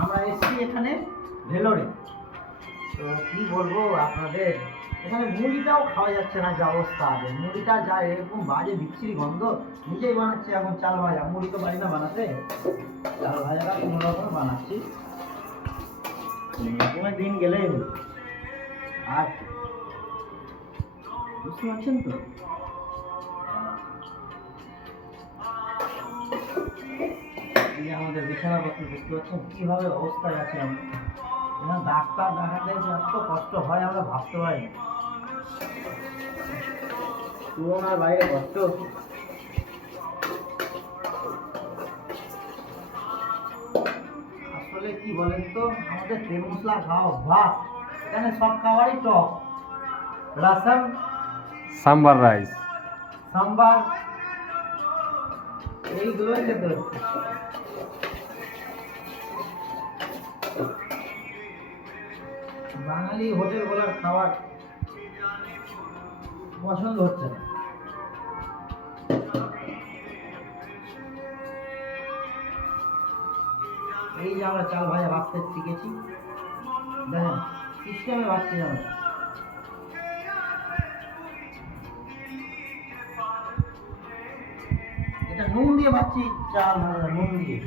আমরা এসেছি এখানে ভেলোরে। তো কি বলবো আপনাদের, এখানে মুড়িটাও খাওয়া যাচ্ছে না, যে অবস্থা আছে মুড়িটা, যা এরকম বাজে বিচ্ছিরি গন্ধ। নিজেই বানাচ্ছি এখন চাল ভাজা, মুড়ি তো পারি না বানাতে, চাল ভাজাটা কোনো রকম বানাচ্ছি, কোনো দিন গেলেই হলো। আর বুঝতে পারছেন তো, এই যে আমাদের বিছানাপত্র দেখতে পাচ্ছেন কিভাবে অবস্থায় আছে। আমরা এখানে ডাক্তার দেখাতে এত কষ্ট হয় আমরা ভাবতে পারি না, তুলনার বাইরে কষ্ট। আসলে কি বলেন তো, আমাদের তেল মশলা খাওয়া অভ্যাস, এখানে সব খাবারই টক, রসম, সাম্বার রাইস, সাম্বার, এইগুলোই খেতে হচ্ছে। বাঙালি হোটেলগুলোর খাবার পছন্দ হচ্ছে না। এই যে আমরা চাল ভাজা ভাজতে শিখেছি, দেখেন সিস্টেমে ভাজছি আমরা। এটা নুন দিয়ে ভাজছি, চাল ভাজা নুন দিয়ে।